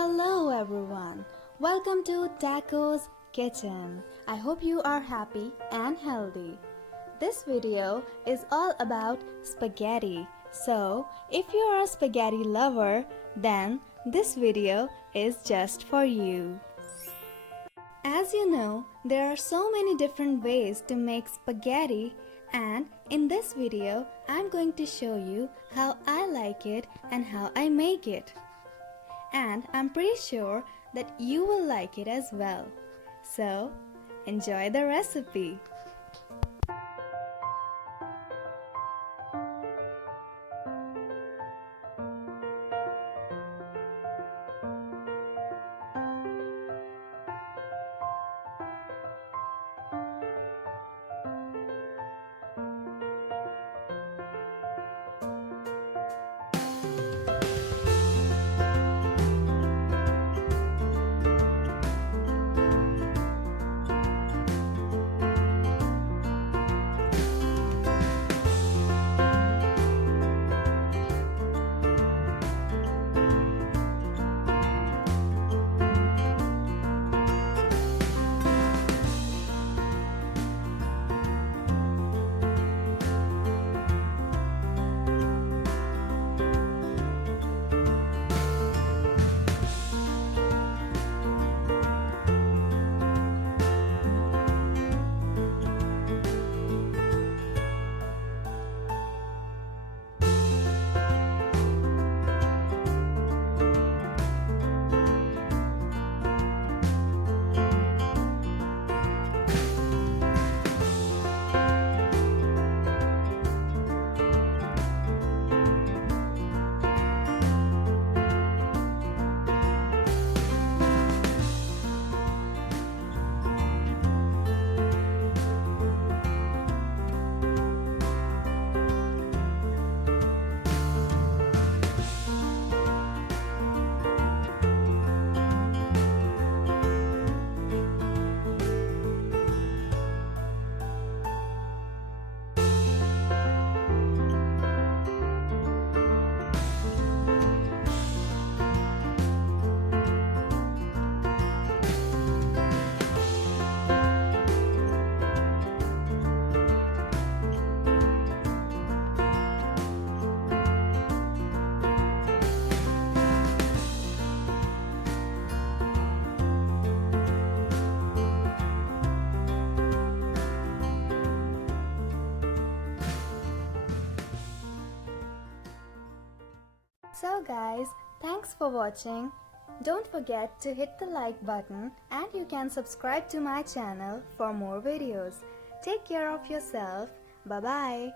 Hello everyone, welcome to Taco's Kitchen. I hope you are happy and healthy. This video is all about spaghetti. So, if you are a spaghetti lover, then this video is just for you. As you know, there are so many different ways to make spaghetti, and in this video, I'm going to show you how I like it and how I make it. And I'm pretty sure that you will like it as well. So, enjoy the recipe. So guys, thanks for watching. Don't forget to hit the like button and you can subscribe to my channel for more videos. Take care of yourself. Bye bye.